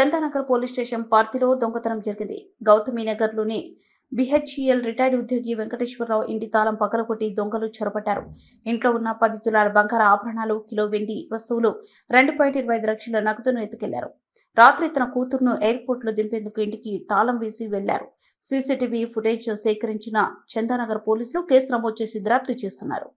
Chandanagar police station పార్టీలో దొంగతనం జరిగింది. గౌతమి నగర్లోని బిహెచ్ఈఎల్ రిటైర్డ్ ఉద్యోగి వెంకటేశ్వరరావు ఇంటి తాళం పగలగొట్టి దొంగలు చొరబడ్డారు. ఇంట్లో ఉన్న 10 తులాల బంగారు ఆభరణాలు, కిలో వెండి వస్తువులు, 2.25 లక్షల నగదును ఎత్తుకెళ్లారు. రాత్రి తన కూతురును ఎయిర్పోర్ట్ లో దింపేందుకు ఇంటికి తాళం వేసి వెళ్లారు. సీసీటీవీ ఫుటేజ్ సేకరించిన చందానగర్ పోలీసులు కేసు నమోదు చేసి దర్యాప్తు చేస్తున్నారు.